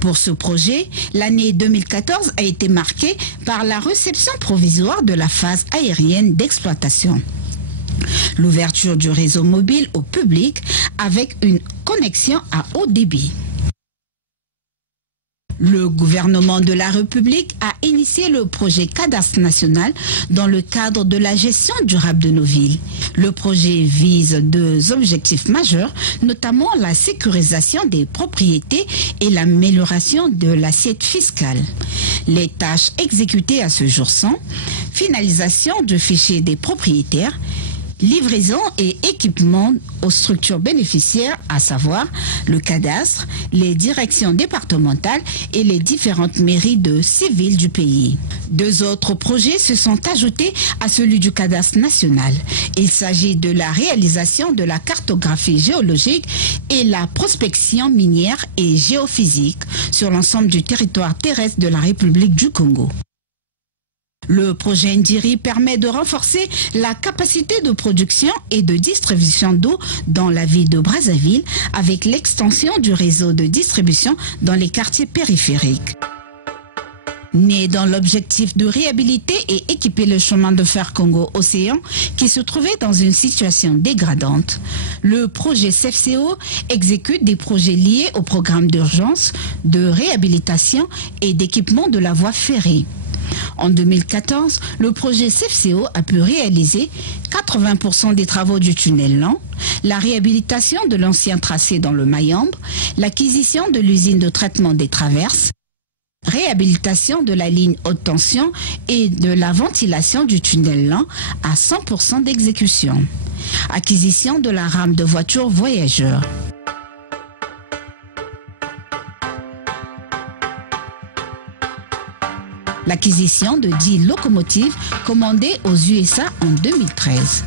Pour ce projet, l'année 2014 a été marquée par la réception provisoire de la phase aérienne d'exploitation. L'ouverture du réseau mobile au public avec une connexion à haut débit. Le gouvernement de la République a initié le projet Cadastre national dans le cadre de la gestion durable de nos villes. Le projet vise deux objectifs majeurs, notamment la sécurisation des propriétés et l'amélioration de l'assiette fiscale. Les tâches exécutées à ce jour sont finalisation du fichier des propriétaires, livraison et équipement aux structures bénéficiaires, à savoir le cadastre, les directions départementales et les différentes mairies de 6 villes du pays. Deux autres projets se sont ajoutés à celui du cadastre national. Il s'agit de la réalisation de la cartographie géologique et la prospection minière et géophysique sur l'ensemble du territoire terrestre de la République du Congo. Le projet Ndiri permet de renforcer la capacité de production et de distribution d'eau dans la ville de Brazzaville avec l'extension du réseau de distribution dans les quartiers périphériques. Né dans l'objectif de réhabiliter et équiper le chemin de fer Congo-Océan qui se trouvait dans une situation dégradante, le projet CFCO exécute des projets liés au programme d'urgence, de réhabilitation et d'équipement de la voie ferrée. En 2014, le projet CFCO a pu réaliser 80% des travaux du tunnel lent, la réhabilitation de l'ancien tracé dans le Mayombe, l'acquisition de l'usine de traitement des traverses, réhabilitation de la ligne haute tension et de la ventilation du tunnel lent à 100% d'exécution, acquisition de la rame de voitures voyageurs. L'acquisition de 10 locomotives commandées aux USA en 2013.